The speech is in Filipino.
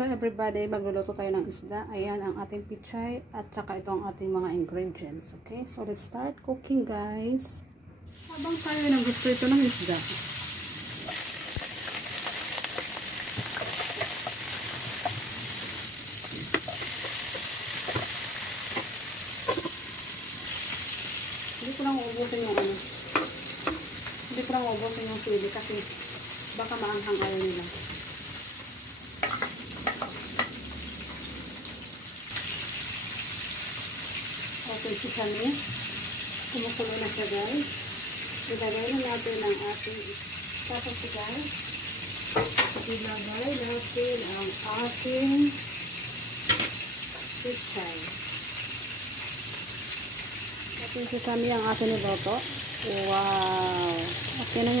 Hello everybody, magluluto tayo ng isda. Ayan ang ating pichay at saka ito ang ating mga ingredients. Okay, so let's start cooking guys. Habang tayo nag-prito ng isda, hindi ko lang uubusin yung hindi ko lang uubusin yung sili kasi baka maanghang ayaw nila. Okay, sisami. Kumukulo na siya guys. Ilagay na natin ang ating sasasigay. Ilagay natin ang ating pichay. Ating sisami ang ating niloto. Wow! Okay na yung